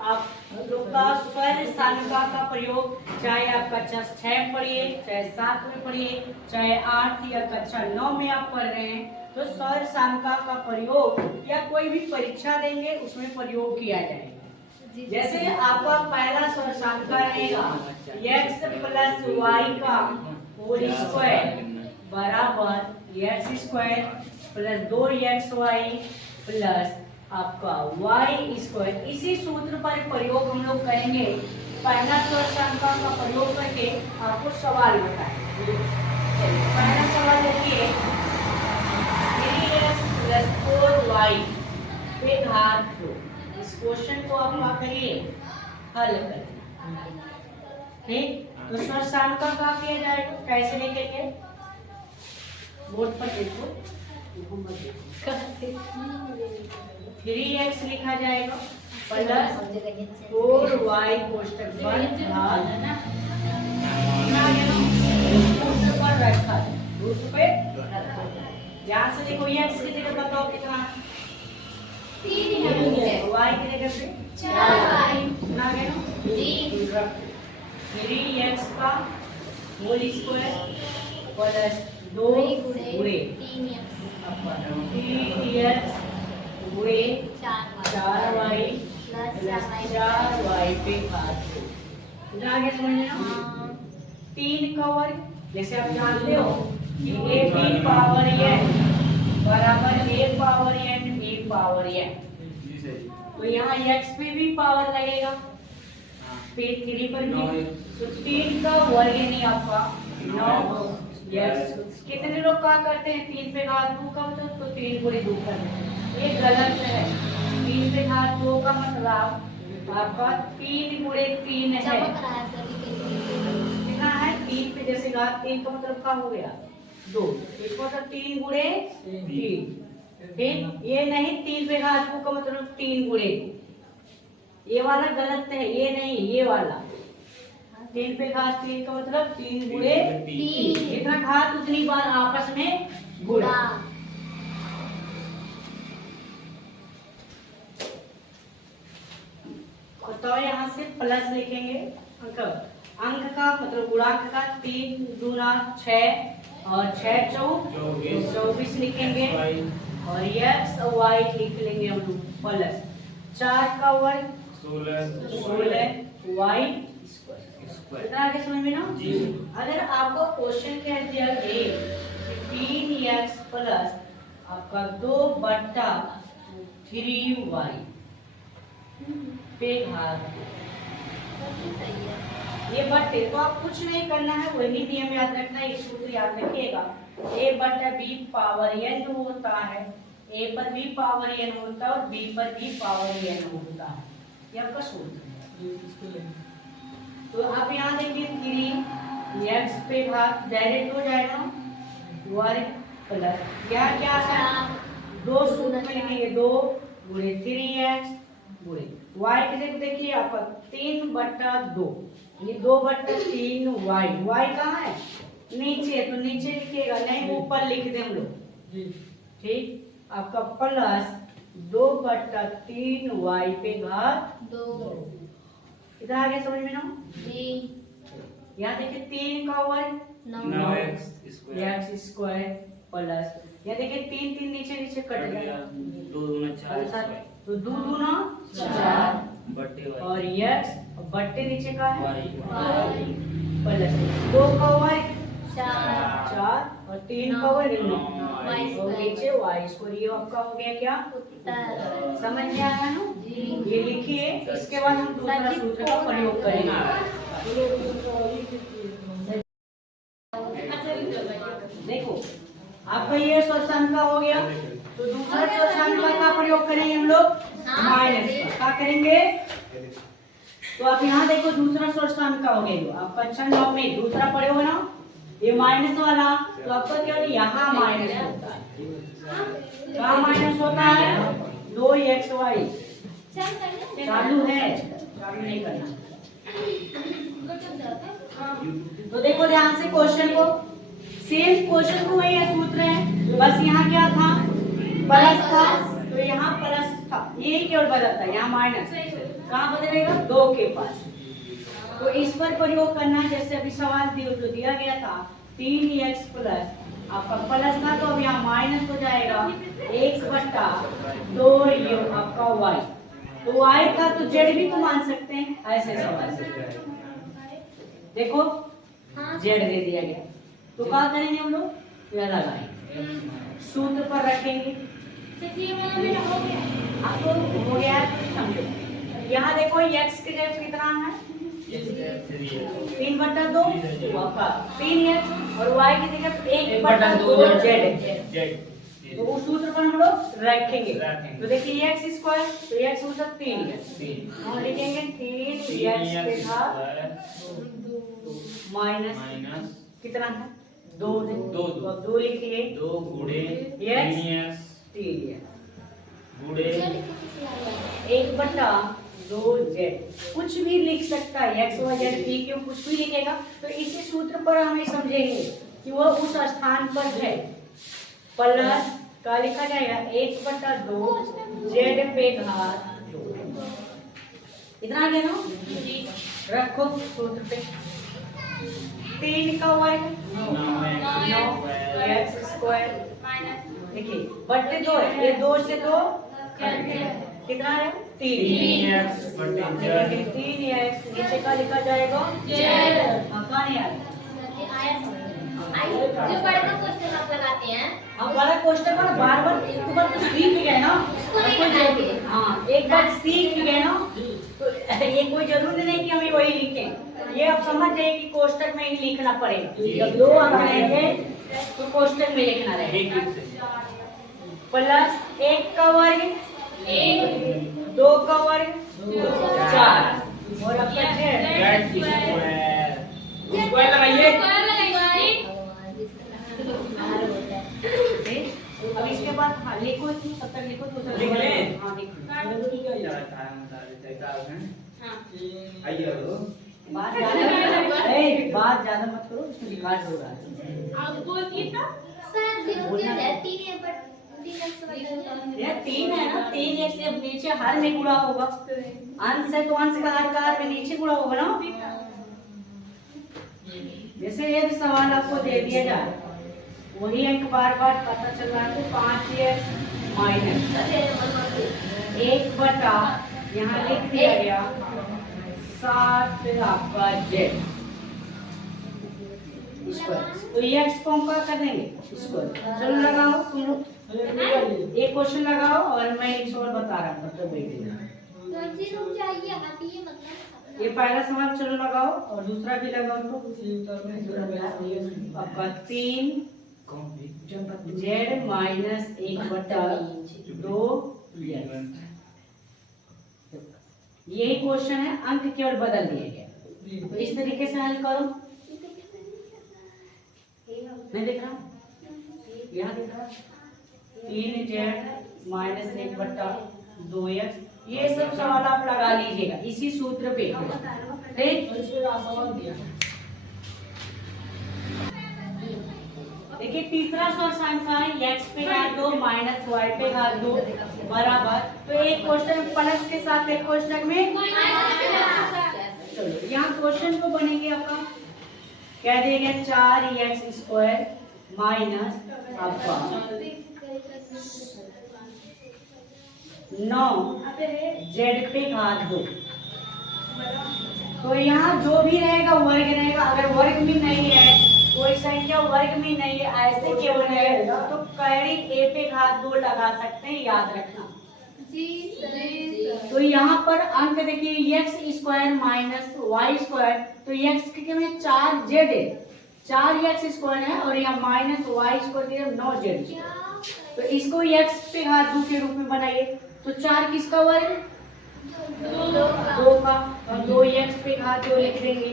आप लोग का स्वर स्थानिका का प्रयोग चाहे आप कक्षा 6 पढ़िए, चाहे 7 में पढ़िए, चाहे 8 या कक्षा 9 में आप पढ़ रहे हैं, तो स्वर स्थानिका का प्रयोग या कोई भी परीक्षा देंगे उसमें प्रयोग किया जाएगा। जैसे आपका पहला स्वर स्थानिका रहेगा x प्लस वाई का होल स्क्वायर बराबर x square plus 2xy plus आपका y स्क्वायर। इसी सूत्र पर प्रयोग हम लोग करेंगे। पहला स्वर स्थानिका का प्रयोग करके आपको सवाल बताएंगे। पहला सवाल देखिए 3x प्लस 4y पे घात 2। इस क्वेश्चन को आप क्या करिए, हल करिए। ठीक, तो स्वर स्थानिका का किया जाएगा, कैसे लिखेंगे बोर्ड पर देखो। 3x लिखा जाएगा प्लस 4y कोष्टक बंद भाग कोष्टक पर रखा है, रूट पे रखा है। यहाँ से देखो x की जगह बताओ कितना है, 3 है, y की जगह पे 4y कितना है ना 3x का होल स्क्वायर प्लस 2 गुणे 3x गुणे 4y प्लस 4y पे घात 2। आगे समझ में ना 3 का वर्ग, जैसे आप जानते हो कि a की पावर n बराबर a power n b power n, तो यहाँ x पे भी पावर लगेगा, फिर 3 पर भी, तो 3 का वर्ग यानी आपका 9। कितने लोग क्या करते हैं 3 पे घात 2 का मतलब तो 3 गुणे 2 कर देते हैं, ये गलत है। 3 पे घात 2 का मतलब आपका 3 गुणे 3 है, कितना है 3 पे जैसे घात 3 का मतलब क्या हो गया 2, इसको मतलब 3 गुणे 3। ठीक, ये नहीं 3 पे घात 2 का मतलब 3 गुणे 2, ये वाला गलत है, ये नहीं ये वाला 3 पे घात 3 का मतलब 3 गुणे 3, जितना घात उतनी बार आपस में गुणा। तो यहाँ से प्लस लिखेंगे, अंक का मतलब गुणांक का 3 दूना 6 और 6 चौक 24 लिखेंगे, और x और y लिख लेंगे हम लोग प्लस 4 का वर्ग 16 y इतना आगे समझ में ना। अगर आपको क्वेश्चन कह दिया गया 3x प्लस आपका 2/3y पे घात 2, ये बटे तो आप कुछ नहीं करना है, वही नियम याद रखना है, ये सूत्र याद रखिएगा। a/b पावर n होता है, a पर भी पावर n होता है और b पर भी पावर n होता है, ये आपका सूत्र है। तो आप यहाँ देखिए 3x पे घात डायरेक्ट हो जाएगा वर्ग प्लस यहाँ क्या है 2 सूत्र में लिखेंगे 2 गुणे 3x गुणे y की जगह देखिए आपका 3/2, ये 2/3y, y कहाँ है नीचे, तो नीचे लिखिएगा नहीं ऊपर लिख दे हम लोग। ठीक, आपका प्लस 2/3y पे घात 2। इधर आगे समझ में ना। यहाँ देखिए 3 का वर्ग 9x स्क्वायर प्लस यहाँ देखिए 3 नीचे नीचे कट गया 2 दूना 4 तो 2 दूना 4 और x बट्टे नीचे का है प्लस 2 का वर्ग 4 और 3 का वर्ग 9 और नीचे y स्क्वायर, ये आपका हो गया क्या उत्तर। समझ में आया ना, ये लिखिए। इसके बाद हम दूसरा सूत्र का प्रयोग करेंगे। देखो आपका ये स्वर स्थानिका हो गया, तो दूसरा स्वर स्थानिका का प्रयोग करेंगे हम लोग माइनस का, क्या करेंगे। तो आप यहाँ देखो दूसरा स्वर स्थानिका हो गया, आपका कक्षा 9 में दूसरा प्रयोग ना, ये माइनस वाला, तो आपका क्या यहाँ माइनस होता है, कहाँ माइनस होता है 2xy चालू है, चालू नहीं करना। तो देखो ध्यान से क्वेश्चन को, सेम क्वेश्चन को वही सूत्र है, बस यहाँ क्या था प्लस था, तो यहाँ प्लस था, यही केवल बदलता है, यहाँ माइनस कहाँ बदलेगा? 2 के पास। तो इस पर प्रयोग करना है, जैसे अभी सवाल जो दिया गया था 3x प्लस, आपका प्लस था तो अब यहाँ माइनस हो जाएगा 1/2 ये आपका y। तो y का तो z भी तो मान सकते हैं, ऐसे सवाल देखो z दे दिया गया तो क्या करेंगे हम लोग? यह लगाएंगे, सूत्र पर रखेंगे। आपको हो गया है? समझो यहाँ देखो x की जगह कितना है? 3/2 आपका 3x और y की जगह 1/2 z। तो उस सूत्र पर हम लोग रखेंगे। तो देखिए x स्क्वायर, तो x हो सकता 3x, हम लिखेंगे 3x के घात माइनस कितना है? 2 दो। तो 2 लिखिए, 2 गुणे x 3x गुणे 1/2 z। कुछ भी लिख सकता है, x y z p क्यों कुछ भी लिखेगा। तो इसी सूत्र पर हमें समझेंगे कि वह उस स्थान पर है। प्लस का लिखा जाएगा 1/2 z पे घात 2। इतना आ गया ना? रखो सूत्र पे 3 का वर्ग 9x स्क्वायर, देखिए बट्टे 2 है, ये 2 से 2 कितना है? 3x 3x नीचे का लिखा जाएगा z। कहाँ नहीं आया? जो बड़े को क्वेश्चन आप लगाते हैं, हम बड़ा क्वेश्चन पर बार बार एक बार तो सीख गए ना, हाँ एक बार सीख गए ना, तो ये कोई जरूरी नहीं कि हमें वही लिखें। ये आप समझ जाइए कि कोष्टक में ही लिखना पड़ेगा। जब 2 अंक रहेंगे तो कोष्टक में लिखना रहेगा। प्लस 1 का वर्ग 2 का वर्ग 4 और आपका z स्क्वायर लगाइए। अब इसके बाद हाँ लिखो, तब तक लिखो तो लिख लें? हाँ लिखो। बात ज्यादा मत करो, इसमें रिकॉर्ड हो रहा है। सर जो है 3 है बट 3x ये 3 है ना, 3 से अब नीचे हर में गुणा होगा। अंश है तो अंश का हर में नीचे गुणा होगा ना। जैसे यदि सवाल आपको दे दिया जाए वही अंक बार बार पता चल रहा है तो 5x माइनस 1/, यहाँ लिख दिया गया 7 आपका z स्क्वायर। तो ये x को हम क्या कर देंगे? स्क्वायर। चलो लगाओ तुम लोग, एक क्वेश्चन लगाओ और मैं एक सवाल बता रहा हूँ, तब तक बैठिए। रुक जाइए, हटिए मतलब ये पहला सवाल चलो लगाओ और दूसरा भी लगाओ। तो आपका 3 z माइनस 1/2 यही क्वेश्चन है, अंक केवल बदल दिए गए। तो इस तरीके से हल करो। नहीं दिख रहा? यहाँ दिख रहा 3z माइनस 1/2x। ये सब सवाल आप लगा लीजिएगा इसी सूत्र पे। ठीक, देखिए तीसरा सवाल का है x पे घात 2 माइनस y पे घात 2 बराबर। तो एक क्वेश्चन प्लस के साथ एक क्वेश्चन में चलो यहाँ क्वेश्चन को बनेंगे आपका क्या दिया गया 4x स्क्वायर माइनस आपका 9 z पे घात 2। तो यहाँ जो भी रहेगा वर्ग रहेगा। अगर वर्ग में नहीं है, कोई संख्या वर्ग में नहीं है, ऐसे केवल है तो कैरी a पे घात 2 लगा सकते हैं, याद रखना। तो यहाँ पर अंक देखिए x square minus Y square, तो x के में 4z है, 4x स्क्वायर है और यहाँ माइनस वाई स्क्वायर 9z। तो इसको x पे घात 2 के रूप में बनाइए। तो 4 किसका वर्ग? 2 का, और 2x पे घात 2 लिख देंगे,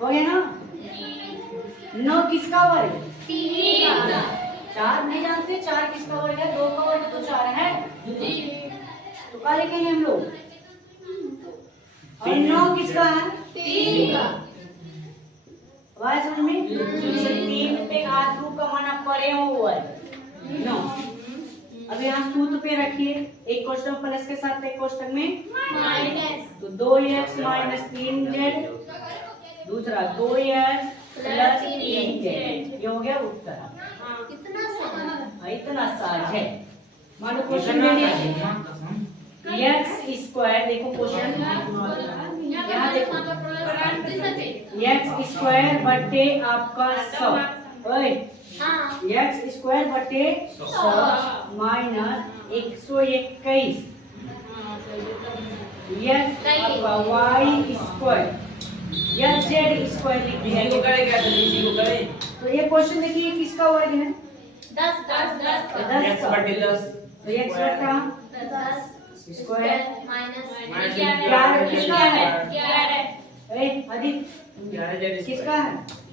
हो गया ना। 9 किसका वर्ग? 4 नहीं जानते 4 किसका वर्ग है? 2 का वर्ग तो 4 है। तो क्या लिखेंगे हम लोग? और 9 किसका है? 3 का। आवाज समझ में? 3 पे घात 2 का माना पड़े हो वर्ग 9। अब यहाँ सूत्र पे रखिए एक कोष्टक प्लस के साथ एक कोष्टक में माइनस तो 2x माइनस 3z, दूसरा 2x प्लस 3z, ये हो गया उत्तर। कितना सा इतना साज है। मानो क्वेश्चन में x स्क्वायर, देखो क्वेश्चन यहाँ देखो x स्क्वायर बटे आपका 100, ओए x स्क्वायर बटे 100 माइनस 121 x आपका y स्क्वायर या z स्क्वायर लिख दिया। इसी को करे क्या तो इसी को करे तो ये क्वेश्चन देखिए किसका वर्ग है? 10 x बटे 10 तो x बटा 10 स्क्वायर माइनस 11 किसका है? 11 ए अधिक 11 z किसका है?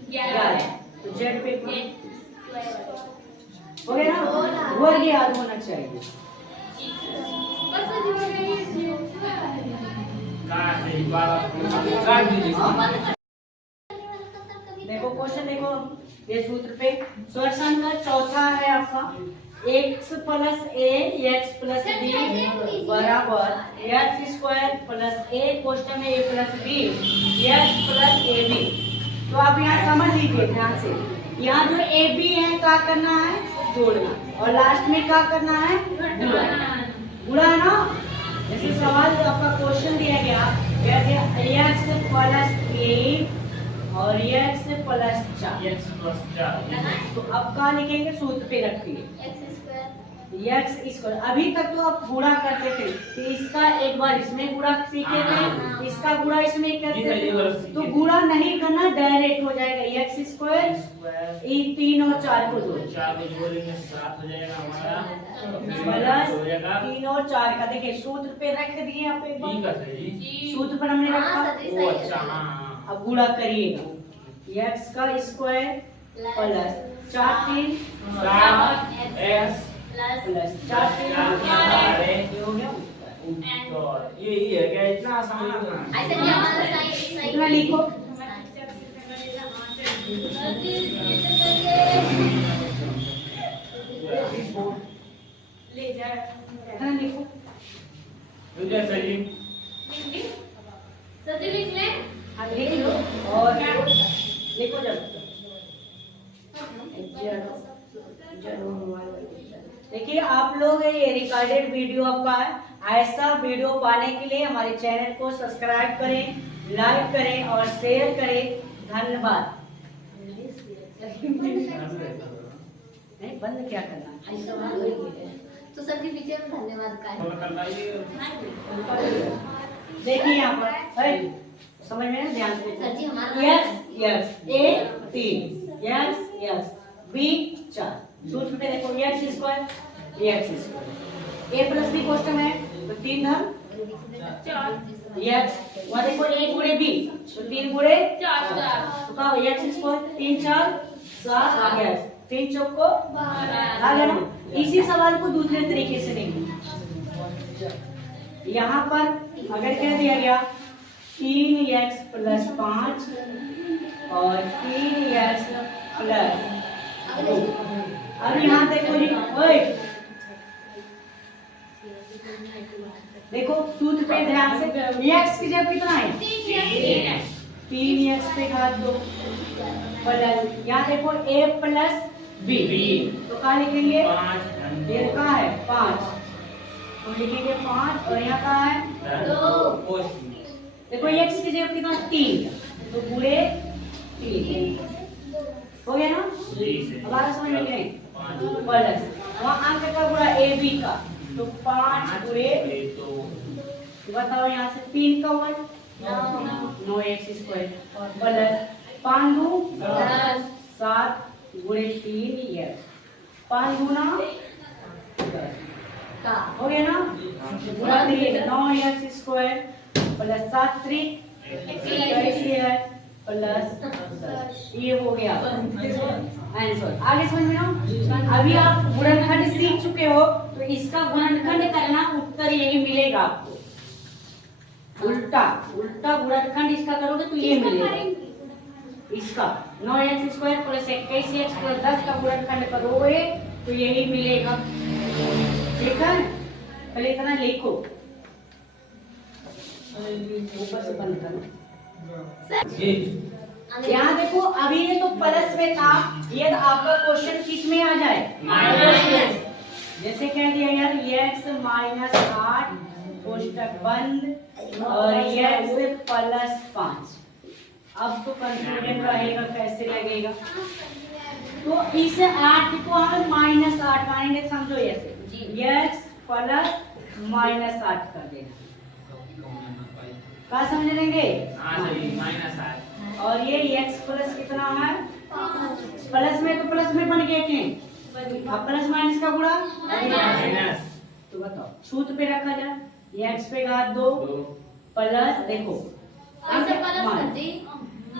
11 तो z पे हो गया ना? वर्ग याद होना चाहिए। कहां से बाबा काट दीजिए। देखो क्वेश्चन देखो, ये सूत्र पे सॉल्यूशन का चौथा है आपका x plus a x plus b बराबर x स्क्वायर प्लस a कोष्टक में a plus b x plus a b। तो आप यहाँ समझ लीजिए ध्यान से, यहाँ जो a b है क्या करना है? जोड़ना, और लास्ट में क्या करना है? गुणा है ना। जैसे सवाल आपका क्वेश्चन दिया गया x प्लस 3 और x प्लस 4, x प्लस 4 तो अब क्या लिखेंगे? सूत्र पे रखिए x स्क्वायर। अभी तक तो आप गुणा करते थे, तो इसका एक बार इसमें गुणा सीखे थे, इसका गुणा इसमें करते थे, तो गुणा नहीं करना, डायरेक्ट हो जाएगा x स्क्वायर ये 3 और 4 को जोड़ 4 को जोड़ेंगे 7 हो जाएगा हमारा प्लस हो जाएगा 3 और 4 का। देखिए सूत्र पे रख दिए आप एक ठीक बार, है जी। सूत्र पर हमने रखा। वो अच्छा हाँ अब गुणा करिएगा x का स्क्वायर प्लस 4 3 7 x प्लस 4 3 ये हो गया उत्तर। यही है क्या? इतना आसान है? इतना लिखो, इतना लिखो। रुक सही हाँ लिख लो और लिखो जब देखिए आप लोग ये रिकॉर्डेड वीडियो आपका है। ऐसा वीडियो पाने के लिए हमारे चैनल को सब्सक्राइब करें, लाइक करें और शेयर करें। धन्यवाद। नहीं बंद क्या करना? तो सबके पीछे में धन्यवाद का है। देखिए यहाँ पर है, समझ में ना? ध्यान से सर जी हमारा x a 3 x b 4 सूत्र पे देखो x square a plus b कोष्टक है तो 3 धन 4 x वहाँ देखो a गुणे b तो 3 गुणे 4 तो क्या हो x स्क्वायर 3 4 7 x 3 चौक को आ गया ना। इसी सवाल को दूसरे तरीके से देखिए, यहाँ पर अगर कह दिया गया 3x प्लस 5 और 3x प्लस 2। अब यहाँ देखो जी, ओए देखो सूत्र पे ध्यान से, x की जगह कितना है? 3x पे घात 2 प्लस यहाँ देखो a प्लस b तो क्या लिखेंगे? 5 ये का है 5 तो लिखेंगे 5 और यहाँ का है 2 देखो x की जगह कितना 3 तो पूरे 3 हो गया ना। अब आगे समझ में नहीं प्लस वहाँ अंक का गुणा a b का तो 5 पूरे बताओ यहाँ से 3 का वर्ग 9x स्क्वायर प्लस 5 2 7 गुणे 3 x 5 गुना 10 हो गया ना। गुणा 3 9x square plus 7 3 21x plus 10 ये हो गया आंसर। आगे समझ में ना। अभी आप गुणनखंड सीख चुके हो तो इसका गुणनखंड करना उत्तर यही मिलेगा आपको। उल्टा उल्टा गुणनखंड इसका करोगे तो ये मिलेगा इसका 9x square plus 21x plus 10 का गुणनखंड करोगे तो यही मिलेगा। ठीक है। पहले इतना लिखो, ऊपर से बंद करो। यहाँ देखो अभी ये तो प्लस में था, ये आपका क्वेश्चन किस में आ जाए? माइनस। जैसे कह दिया यार x माइनस 8 कोष्टक बंद और x प्लस 5। अब तो कंफ्यूजन रहेगा कैसे लगेगा, तो इस 8 को हम माइनस 8 मानेंगे, समझो ऐसे x प्लस माइनस 8 कर देना, क्या समझ लेंगे? माइनस 8 और ये x प्लस कितना है? प्लस में तो प्लस में बन गए थे, अब प्लस माइनस का गुणा माइनस। तो बताओ सूत्र पे रखा जाए, x पे घात 2 प्लस, देखो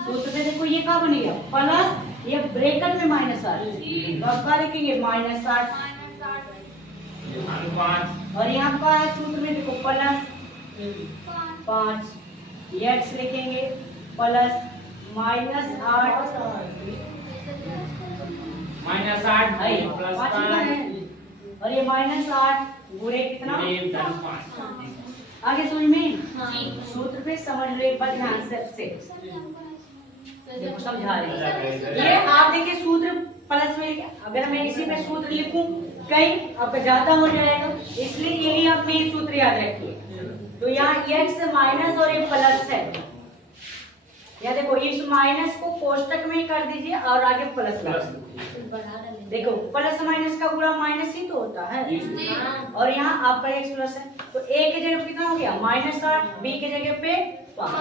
सूत्र पे देखो ये क्या बन गया? प्लस, ये ब्रैकेट में माइनस 8, तो अब क्या लिखेंगे? माइनस 8। और यहाँ का है सूत्र में देखो प्लस 5, x लिखेंगे प्लस माइनस 8 है प्लस 5 है, और ये माइनस 8 गुणे कितना? 5। आगे समझ में? सूत्र पे समझ लो एक बार ध्यान से देखो, समझा रहे ये आप देखिए सूत्र प्लस में, अगर मैं इसी में सूत्र लिखूं कहीं आपका ज्यादा हो जाएगा, इसलिए यही आप मेन सूत्र याद रखिए। तो यहाँ x माइनस और ये प्लस है, या देखो इस माइनस को कोष्टक में ही कर दीजिए और आगे प्लस लगा दीजिए। देखो प्लस माइनस का गुणा माइनस ही तो होता है, और यहाँ आपका x प्लस है, तो a के जगह कितना हो गया? माइनस 8, b के जगह पे 5,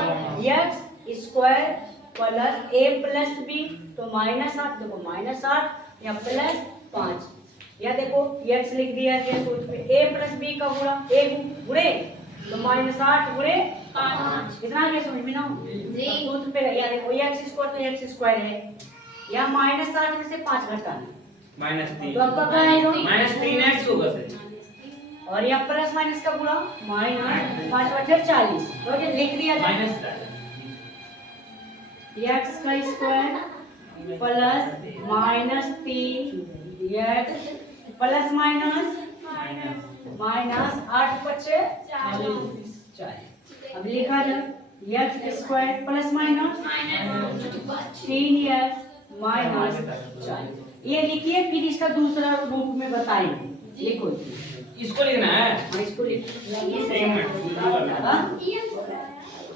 x square plus a plus b, तो माइनस 8, देखो माइनस 8 या प्लस 5, या देखो x लिख दिया है सूत्र पे, a प्लस b का गुणा, a गुणे तो माइनस 8 गुणे 5, इतना आगे समझ में ना? सूत्र पे या देखो x स्क्वायर तो x स्क्वायर है, या माइनस 8 में से 5 घटाना माइनस 3, तो आपका क्या आएगा? माइनस 3x होगा सर, और यहाँ प्लस माइनस का गुणा माइनस 5 बचे 40, तो ये लिख दिया जाए माइनस x का square plus minus 3 x plus minus minus 8 बचे 40। अब लिखा जाए x square plus minus 3x minus 40, ये लिखिए, फिर इसका दूसरा रूप में बताएंगे। लिखो इसको लिखना है, इसको लिख, हाँ?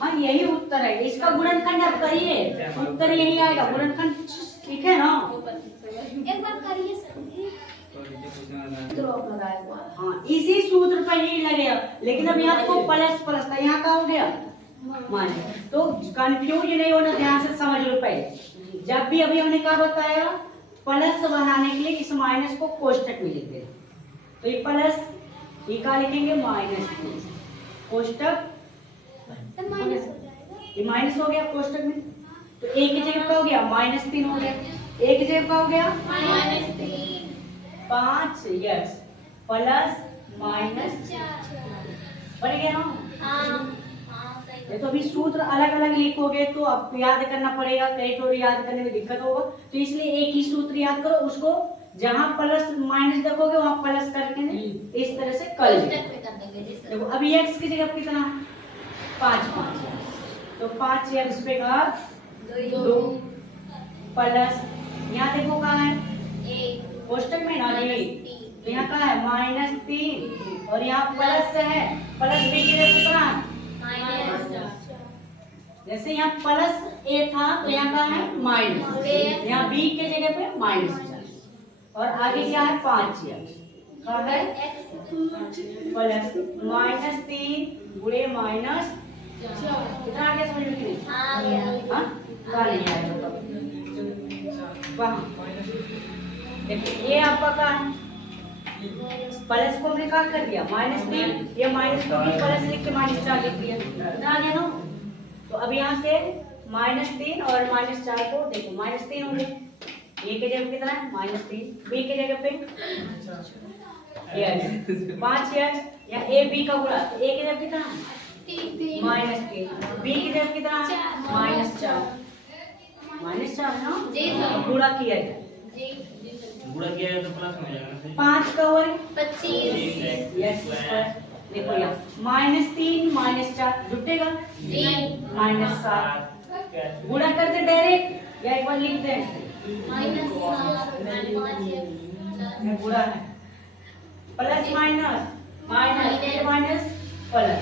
हाँ यही उत्तर है, इसका गुणनखंड आप करिए, उत्तर यही आएगा, गुणनखंड ठीक है ना? एक बार करिए हाँ इसी सूत्र पर ही लगेगा, लेकिन अब यहाँ को प्लस प्लस था, यहाँ का हो गया माइनस, तो कंफ्यूज नहीं होना, ध्यान से समझ लो पहले। जब भी अभी हमने क्या बताया, प्लस बनाने के लिए इस माइनस को कोष्टक में लिखते हैं, तो ये प्लस ये क्या लिखेंगे? माइनस, कोष्टक ये माइनस हो गया कोष्टक में, तो एक की जगह क्या हो गया? माइनस 3 हो गया, एक की जगह क्या हो गया? माइनस 3 5 यस प्लस माइनस 4 बढ़ गया ना? हाँ ये तो अभी सूत्र अलग अलग लिखोगे तो आपको याद करना पड़ेगा, कई तो याद करने में दिक्कत होगा, तो इसलिए एक ही सूत्र याद करो, उसको जहां प्लस माइनस देखोगे वहां प्लस करके इस तरह से कर देखो। अभी x की जगह कितना? 5 तो 5x पे घात 2 प्लस, यहाँ देखो कहाँ है? कोष्टक में ना जी, तो यहाँ कहाँ है? माइनस 3, और यहाँ प्लस है, प्लस b की जगह कितना? जैसे यहाँ प्लस a था तो यहाँ कहाँ है? माइनस, यहाँ b के जगह पे माइनस 4, और आगे क्या है? 5x कहाँ है? प्लस माइनस 3 गुणे माइनस 4, कितना आगे समझ में नहीं? हाँ कहाँ नहीं आएगा? वहाँ देखिए ये आपका कहाँ है? प्लस को हमने क्या कर दिया? माइनस 3, ये माइनस को भी प्लस लिख के माइनस 4 लिख दिया, कितना आ गया ना? तो अब यहाँ से माइनस 3 और माइनस 4 को देखो, माइनस 3 हो गए, ए के जगह कितना है? माइनस 3, बी के जगह पे 5x, या ए बी का गुणा, तो ए के जगह कितना? माइनस 3, बी की जगह कितना? माइनस 4, माइनस 4 ना? गुणा किया जाए, गुणा किया है तो प्लस में हो जाएगा। 5 का वर्ग 25 x स्क्वायर देखो यहाँ -3 -4 जुटेगा, -7 गुणा करते डायरेक्ट या एक बार लिख दें गुणा है प्लस माइनस माइनस प्लस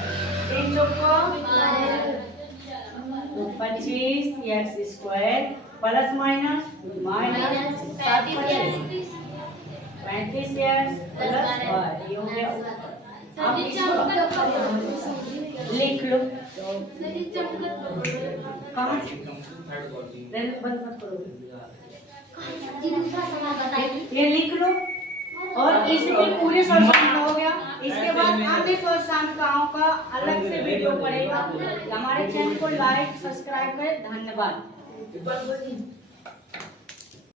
3 चौको 25 x square plus minus minus 35 x plus y ये हो गया। आप इसको लिख लो कहाँ से बंद मत करो ये लिख लो और इसमें पूरे सॉल्यूशन हो गया। इसके बाद अन्य सॉल्यूशनों का अलग से वीडियो पड़ेगा। हमारे चैनल को लाइक सब्सक्राइब करें। धन्यवाद।